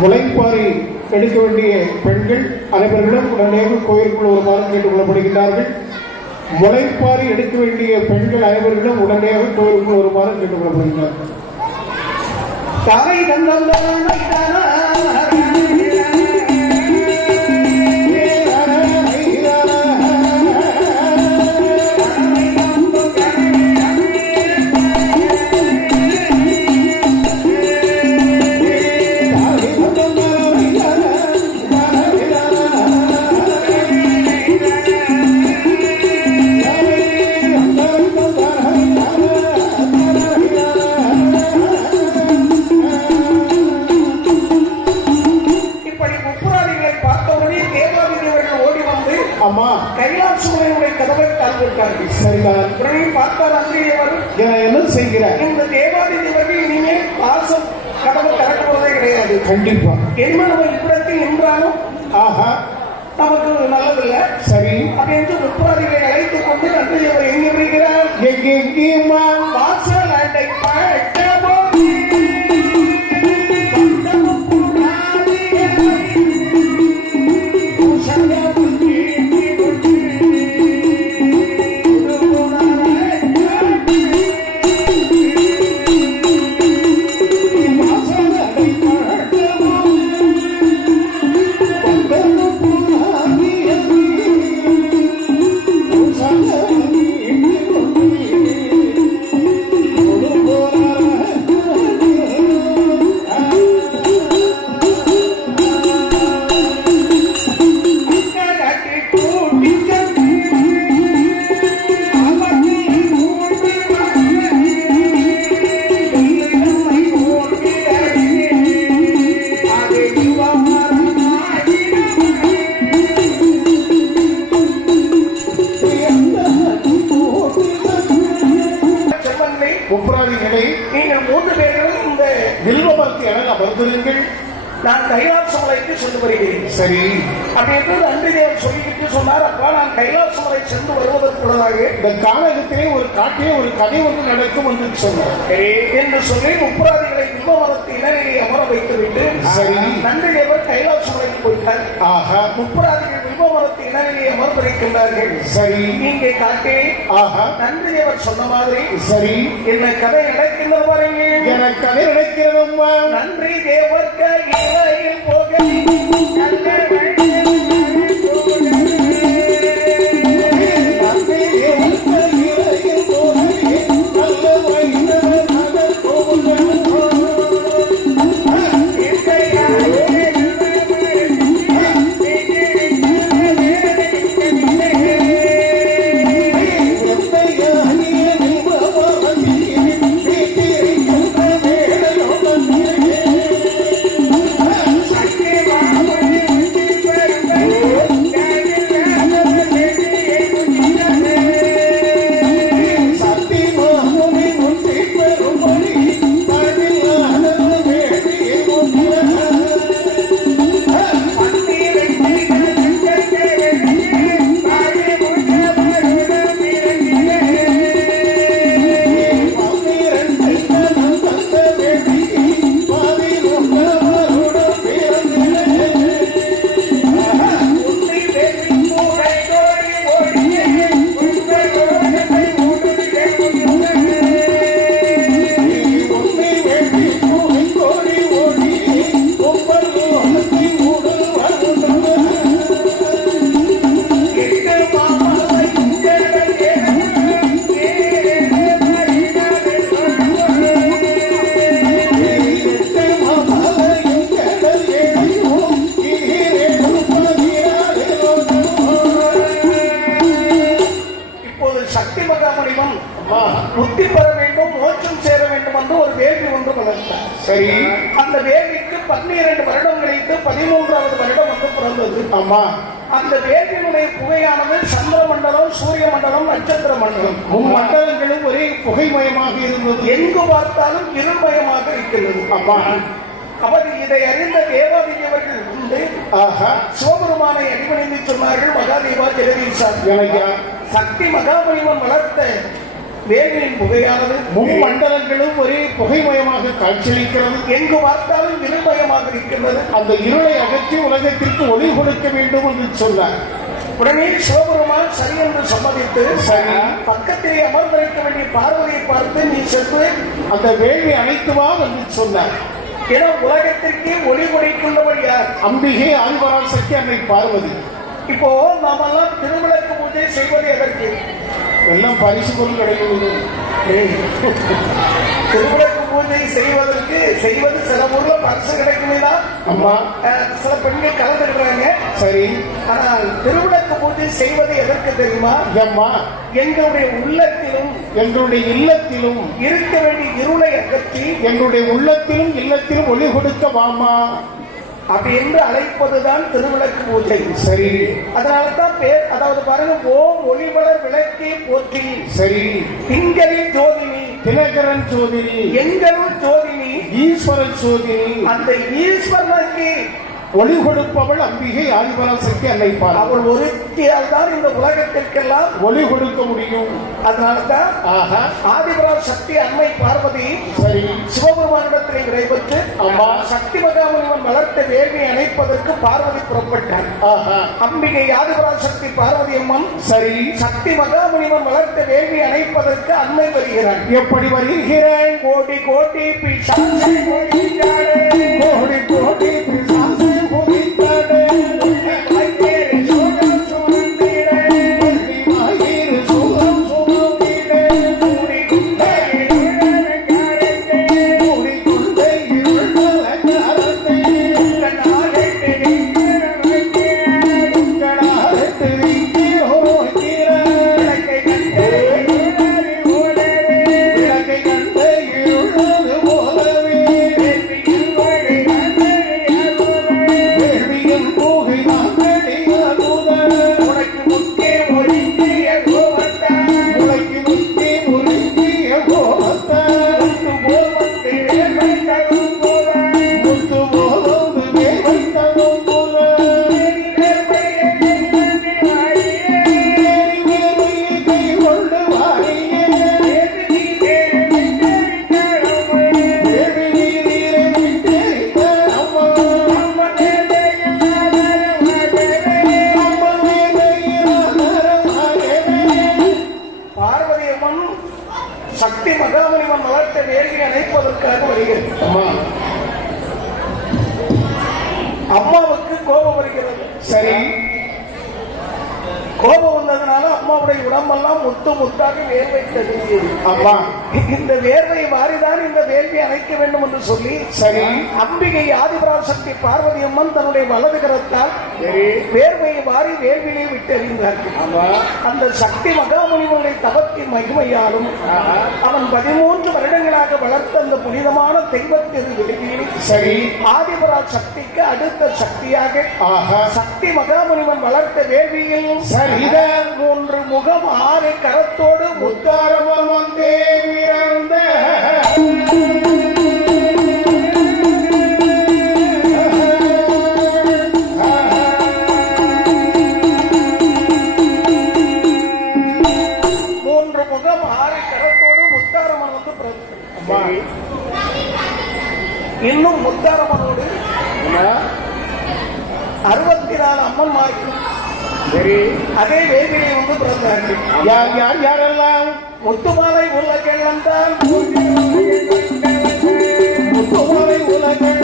முளைப்பாரி எடுக்க வேண்டிய பெண்கள் அனைவர்களும் உடனடியாக கோயிலுக்குள் வருமாறு கேட்டுக் கொள்ளப்படுகிறார்கள். முளைப்பாரி எடுக்க வேண்டிய பெண்கள் அனைவர்களும் உடனடியாக கோயிலுக்குள் வருமாறு கேட்டுக் கொள்ளப்படுகிறார்கள். தாய் தந்தம் என்ன செய்கிறார்? இந்த தேவாதி தேவர்கள் இனிமேல் பாசம் கதவை திறக்குவதே கிடையாது. கண்டிப்பா என்ன இப்படத்தில் நின்றாலும் ஆஹா நமக்கு நல்லதில்லை. சரி அப்படின்னு முப்பாதிகளை அழைத்துக் கொண்டு நன்றி அவர் எங்க இருக்கிறார்? எங்கேயுமா வாசல் அண்டை நான் கைலாசமலைக்கு சென்று வருகிறேன். சரி அப்படின்னு நன்றி தேவர் சொல்லிக்கிட்டு சொன்னார். அப்பா நான் கைலாசமலை சென்று வருவதற்குள்ளதாக இந்த காலகத்திலே ஒரு காட்டிலே ஒரு கதை ஒன்று நடக்கும் என்று சொன்னார். என்று சொல்லி முப்புராதிகளை வில்வமரத்து இணையை அமர வைத்துவிட்டு சரி நன்றி தேவர் கைலாசமலைக்கு போயிட்டார். ஆஹா முப்புராதிகள் வில்வமரத்து இணையை அமர்ந்திருக்கின்றார்கள். சரி நீங்க காட்டே ஆஹா நன்றி தேவர் சொன்ன மாதிரி சரி என்ன கதை நடக்கின்ற பாருங்க. எனக்கு கதை நடக்கிறதும் நன்றி தேவர் போக முக்தி பெற வேண்டும் மோட்சம் சேர வேண்டும் என்று ஒரு வேள்வி ஒன்று வளர்த்தார். சரி அந்த வேள்விக்கு 12 வருடம் கழித்து 13வது வருடம் வந்து பிறந்தது. ஆமா அந்த வேள்வியினுடைய புகையானது சந்திர மண்டலம் சூரிய மண்டலம் நட்சத்திர மண்டலம் மண்டலங்களும் ஒரே புகைமயமாக இருந்தது. எங்கு பார்த்தாலும் இருள்மயமாக இருக்கிறது. ஆமா அவர் இதை அறிந்த தேவாதிதேவர்கள் உண்டு சிவபெருமானை அடிபணிந்து சொன்னார்கள். மகாதேவா ஜெகதீசா சக்தி மகாபலிவன் வளர்த்த வேலியின் புகையானது மும்மண்டலங்களும் ஒரே புகைமயமாக காட்சியளிக்கிறது. எங்கு பார்த்தாலும் இருமயமாக இருக்கின்றது. அந்த இருளை அகற்றி உலகத்திற்கு ஒளி கொடுக்க வேண்டும் என்று சொன்னார். உடனே சிவபெருமான் சரி என்று சம்மதித்து சரி, பக்கத்திலே அமர்ந்திருக்க வேண்டிய பார்வதியை பார்த்து நீ சென்று அந்த வேள்வி அணைத்து வா என்று சொன்னார். என உலகத்திற்கே ஒளி கொடுக்கின்றவர் யார்? அம்பிகை ஆதிபராசக்தி அன்னை பார்வதி. இப்போ நாமெல்லாம் திருவிளக்கு பூஜை செய்வது எதற்கு? எல்லாம் பரிசு பொருள் கிடைக்கிறது. திருவிளக்கு பூஜை செய்வது சில ஊர்ல பரிசு கிடைக்குமேதான். அம்மா, சில பெண்கள் கலந்துடுறாங்க. சரி, ஆனால் திருவிளக்கு பூஜை செய்வது எதற்கு தெரியுமா? அம்மா, எங்களுடைய உள்ளத்திலும் எங்களுடைய இல்லத்திலும் இருக்க வேண்டிய இருளை அகற்றி எங்களுடைய உள்ளத்திலும் இல்லத்திலும் ஒளி கொடுக்க வாமா அப்படி என்று அழைப்பதுதான் திருவிளக்கு பூஜை. சரி, அதனாலதான் பேர், அதாவது பாருங்க, ஓம் ஒளிவளர் விளக்கே போற்றி, சரி, திங்களின் ஜோதினி, தினகரன் சோதினி, எங்களும் ஜோதினி, ஈஸ்வரன் சோதினி. அந்த ஈஸ்வரனுக்கு ஒளி கொடுப்பவள் அம்பிகை ஆதிபராசக்தி அன்னை பார்வதி. அவள் ஒருத்தியால் தான் இந்த உலகத்திற்கெல்லாம் ஒளி கொடுக்க முடியும். அதனால்தான் ஆதிபராசக்தி அன்னை பார்வதி சரி சிவபெருமானிடத்திலே விடைபெற்று அம்மா சக்தி மகாமுனிவன் வளர்த்த வேள்வியை அணைப்பதற்கு பார்வதி புறப்பட்டார். அம்பிகை ஆதிபராசக்தி பார்வதி அம்மன் சரி சக்தி மகாமுனிவன் வளர்த்த வேள்வியை அணைப்பதற்கு அன்னை வருகிறார். எப்படி வருகிறேன்? கோடி கோடி பிசாசு கோடித்தாடே, கோடி கோடி பிசாசு கோடித்தாடே, சக்தி மகாமுனிவன் வளர்த்த வேள்வியை அணைப்பதற்காக வருகிறது. அம்மாவுக்கு கோபம் வருகிறது. சரி, கோபம் வந்ததுனால அம்மாவுடைய உடம்பெல்லாம் முத்து முத்தாக வேர்வை தெரிஞ்சது. அம்மா, இந்த வேர்வை வாரிதான் இந்த வேள்வி அணைக்க வேண்டும் என்று சொல்லி சரி அம்பிகை ஆதிபராசக்தி பார்வதி அம்மன் தன்னுடைய வலது கரத்தால் வேர்வையை வாரி வேள்வியை விட்டெறிந்தார்கள். அந்த சக்தி மகாமுனிவனுடைய தவத்தின் மகிமையாலும் அவன் 13 வருடங்களாக வளர்த்த அந்த புனிதமான தெய்வத்தின் விடுதியில் சரி ஆதிபராசக்திக்கு அடுத்த சக்தியாக சக்தி மகாமுனிவன் வளர்த்த வேள்வியில் சரிதான் 3 முகம் 6 கரத்தோடு முத்தாரமன் வந்தே பிறந்த இன்னும் முத்தாரம்மனோடு 64 அம்மன்மார்கள் அதே வேதியை வந்து பிறந்தார்கள். யார் யார் யாரெல்லாம்? முத்துமாலை உலகள் வந்தால் முத்துமாலை உலகள்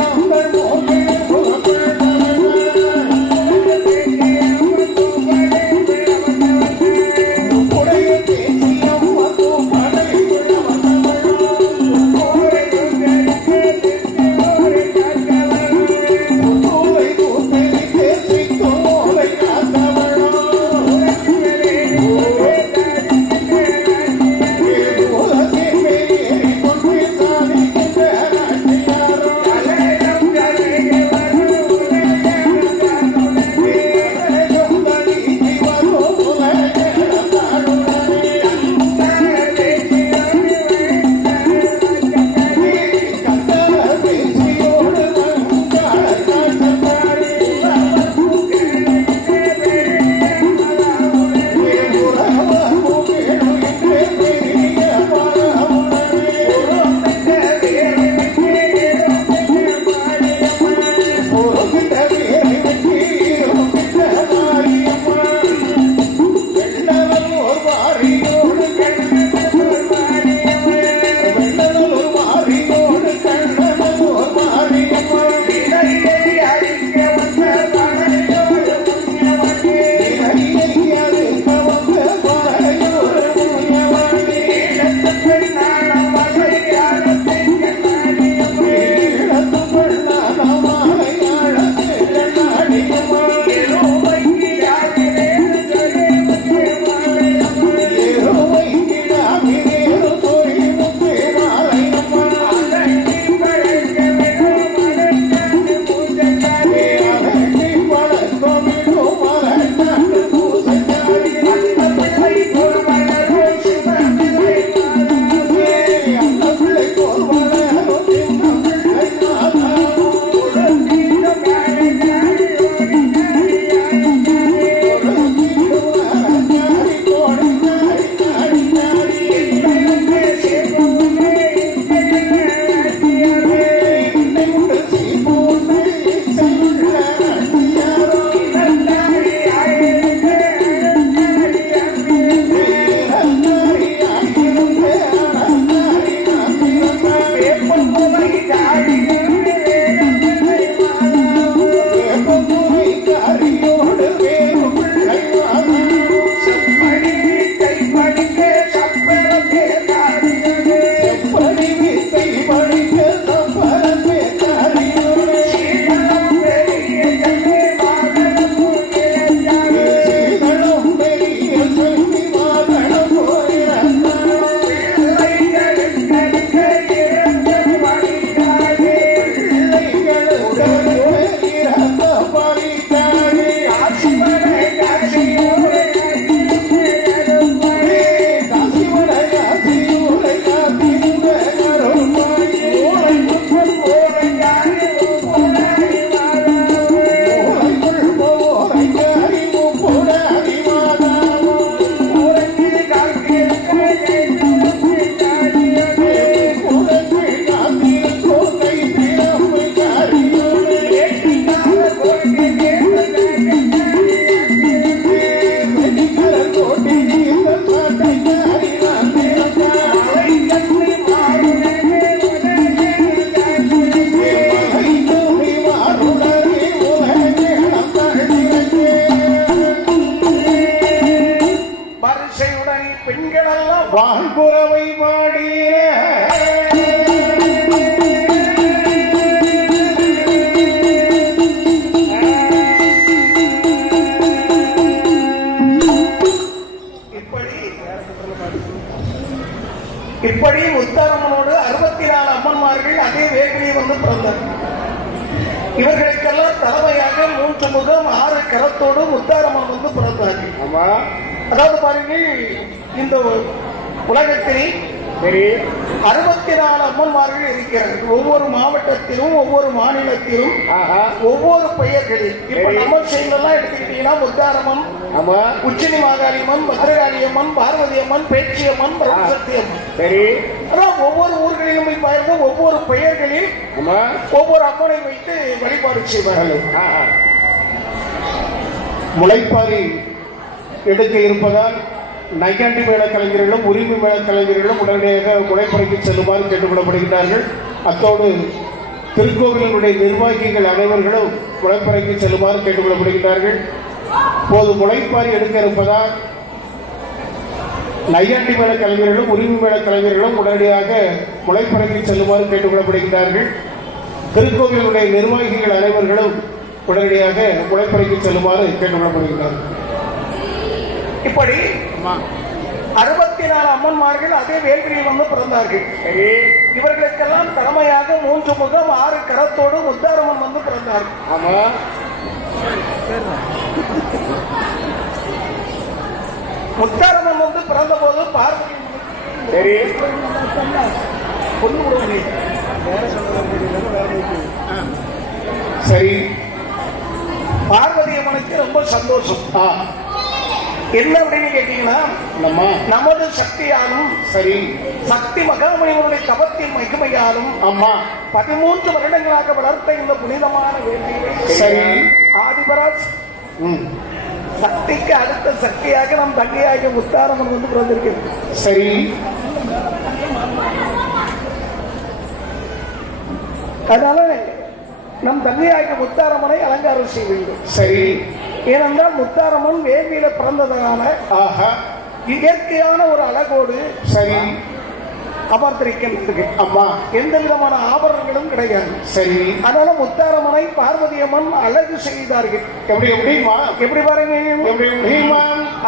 இவர்களுக்கெல்லாம் தலைமையாக 3 முகம் 6 கரத்தோடு முத்தாரம்மன் வந்து பிறந்தார்கள். ஆமா. அதாவது பாருங்கள், இந்த உலகத்தில் சரி 64 அம்மன்மார்கள் இருக்கிறார்கள். ஒவ்வொரு மாவட்டத்திலும் ஒவ்வொரு மாநிலத்திலும் ஒவ்வொரு பெயர்களில். இப்ப நம்ம சைட்லாம் எடுத்துக்கிட்டீங்கன்னா முத்தாரம்மன், ஆமா, உச்சினி மாகாளியம்மன், பத்ரகாளியம்மன், பார்வதி அம்மன், பேச்சியம்மன், பிரம்மசக்தி அம்மன். சரி. அதான் ஒவ்வொரு ஊர்களிலும் போய் பாருங்க, ஒவ்வொரு பெயர்களில் ஒவ்வொரு அம்மனை வைத்து வழிபாடு செய்வார்கள். முளைப்பாரி எடுக்க இருப்பதால் நையாண்டி மேள கலைஞர்களும் உரிமை மேள கலைஞர்களும் உடனடியாக முளைப்பறைக்கு செல்லுமாறு கேட்டுக்கொள்ளப்படுகிறார்கள். அத்தோடு திருக்கோவிலினுடைய நிர்வாகிகள் அனைவர்களும் முளைப்பறைக்கு செல்லுமாறு கேட்டுக்கொள்ளப்படுகிறார்கள். இப்போது முளைப்பாரி எடுக்க இருப்பதால் நையாண்டி மேள கலைஞர்களும் உரிமை மேள கலைஞர்களும் உடனடியாக முளைப்பறைக்கு செல்லுமாறு கேட்டுக்கொள்ளப்படுகிறார்கள். திருக்கோவிலுடைய நிர்வாகிகள் அனைவர்களும் உடனடியாக முளைப்பறைக்கு செல்லுமாறு கேட்டுக்கொள்ளப்படுகிறார்கள். இப்படி 64 அம்மன்மார்கள் அதே வேள்வியில் வந்து பிறந்தார்கள். இவர்களுக்கெல்லாம் தலைமையாக 3 முகம் 6 கரத்தோடு முத்தாரம்மன் வந்து பிறந்தார்கள். ஆமா. முத்தாரம்மன் வந்து பிறந்த போது பார்வதி சரி பார்வதி அம்மனுக்கு ரொம்ப சந்தோஷம். என்ன அப்படின்னு கேட்டீங்கன்னா, நமது சக்தியாலும் சரி சக்தி மகாமணிகளுடைய தபத்தின் மகிமையாலும் அம்மா 13 வருடங்களாக வளர்த்த இந்த புனிதமான வேள்வியை சரி ஆதிபராஜ் சக்திக்கு அடுத்த சக்தியாக நம் தங்கையாகிய முத்தாரம்மன் வந்து பிறந்திருக்கிறது. சரி. அதனால நம் தங்கையாகிய முத்தாரம்மனை அலங்காரம் செய்ய வேண்டும். சரி. ஏனென்றால் முத்தாரம்மன் வேள்வியில பிறந்ததனால இயற்கையான ஒரு அழகோடு சரி அமர்ந்திருக்கின்றது. அம்மா எந்த விதமான ஆபரணங்களும் கிடையாது. சரி. அதனால முத்தாரம்மனை பார்வதி அம்மன் அழகு செய்தார்கள். எப்படி பாருங்க,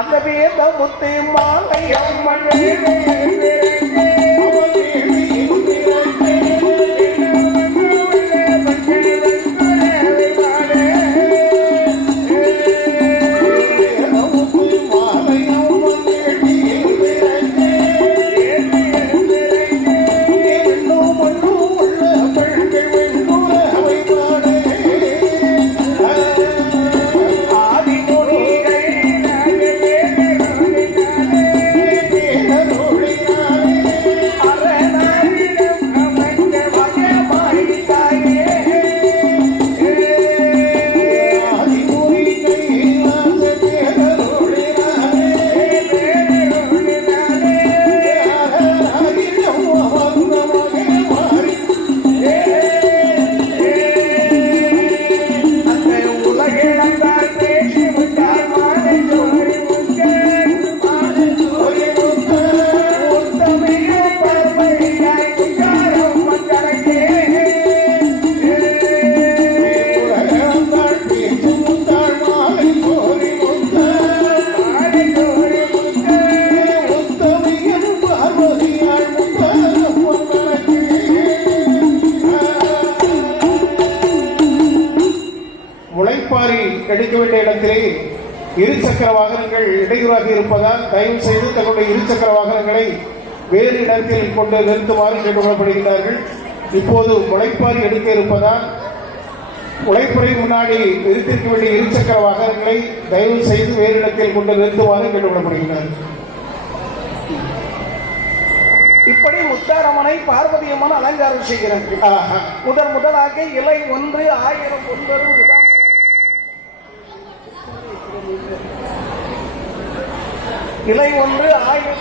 அந்த வேத முத்து மாலை அம்மன் எடுக்க வேண்டிய இடத்திலே இருசக்கர வாகனங்கள் இடையூறாக இருப்பதால் தயவு செய்து தன்னுடைய இருசக்கர வாகனங்களை வேறு இடத்தில் கொண்டு நிறுத்துமாறு கேட்டுக்கொள்ளப்படுகிறார்கள். இப்போது முளைப்பாரி எடுக்க இருப்பதால் முளைப்புறை முன்னாடி நிறுத்திருக்க வேண்டிய இருசக்கர வாகனங்களை தயவு செய்து வேறு இடத்தில் கொண்டு நிறுத்துமாறு கேட்டுக்கொள்ளப்படுகிறார்கள். இப்படி முத்தாரம்மனை பார்வதி அம்மன் அலங்காரம் செய்கிறார்கள். முதலாக இலை 1 1000 பொன்வரும் இலை 1 1000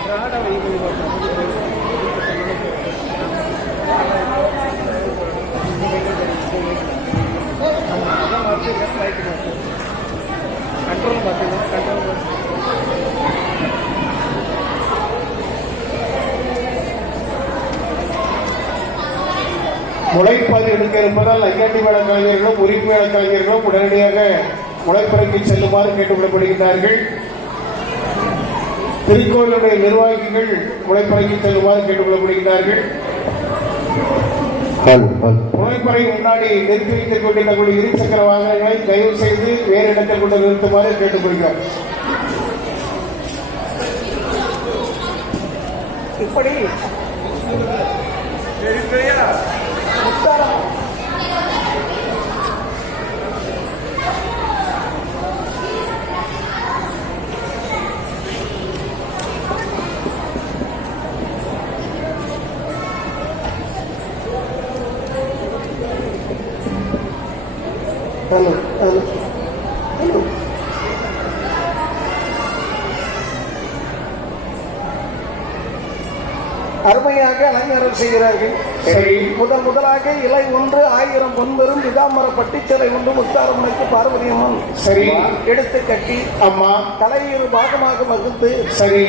முளைப்பாரி எடுக்க இருப்பதால் ஐயாண்டி மேள கலைஞர்களும் உரிமை மேள கலைஞர்களும் உடனடியாக முளைப்பறைக்கு செல்லுமாறு கேட்டுக்கொள்ளப்படுகிறார்கள். திருக்கோயிலுடைய நிர்வாகிகள் முளைப்பறைக்கு செல்லுமாறு கேட்டுக்கொள்ளப்படுகிறார்கள். நுழைப்பறை முன்னாடி நிறுத்தி வைத்துக் கொண்டு தங்களுடைய இருசக்கர வாகனங்களை தயவு செய்து வேறு இடத்தில் கொண்டு நிறுத்துமாறு கேட்டுக்கொள்கிறார். இப்படி முத்தாரம் ஹலோ ஹலோ ஹலோ அருமையாக அலங்காரம் செய்கிறார்கள். சரி. முதலாக இலை ஒன்று 1000 பொன்பெரும் பிதாமர பட்டிச்சலை ஒன்று முத்தாரம்மனுக்கு பார்வதி அம்மன் சரி எடுத்து கட்டி அம்மா தலையிரு பாகமாக வகுத்து சரி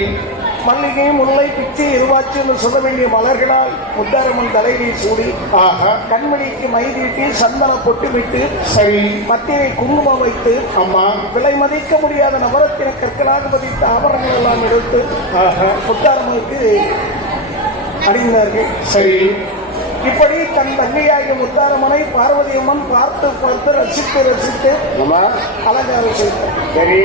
மல்லிகை முல்லை பிச்சி இருவாச்சி என்று சொல்ல வேண்டிய மலர்களால் முத்தாரம்மன் தலையை சூடி ஆஹா கண்மணிக்கு மை தீட்டி சந்தன பொட்டுவிட்டு சரி மத்தியை குங்குமம் வைத்து அம்மா விலை மதிக்க முடியாத நவரத்தின கற்களாக பதித்த ஆபரணங்கள் எல்லாம் எடுத்து ஆஹா முத்தாரம்மனுக்கு அணிந்தார்கள். சரி இப்படி தன் தங்கையாகிய முத்தாரம்மனை பார்வதி அம்மன் பார்த்து பார்த்து ரசித்து அம்மா அலங்காரம் செய்தார். சரி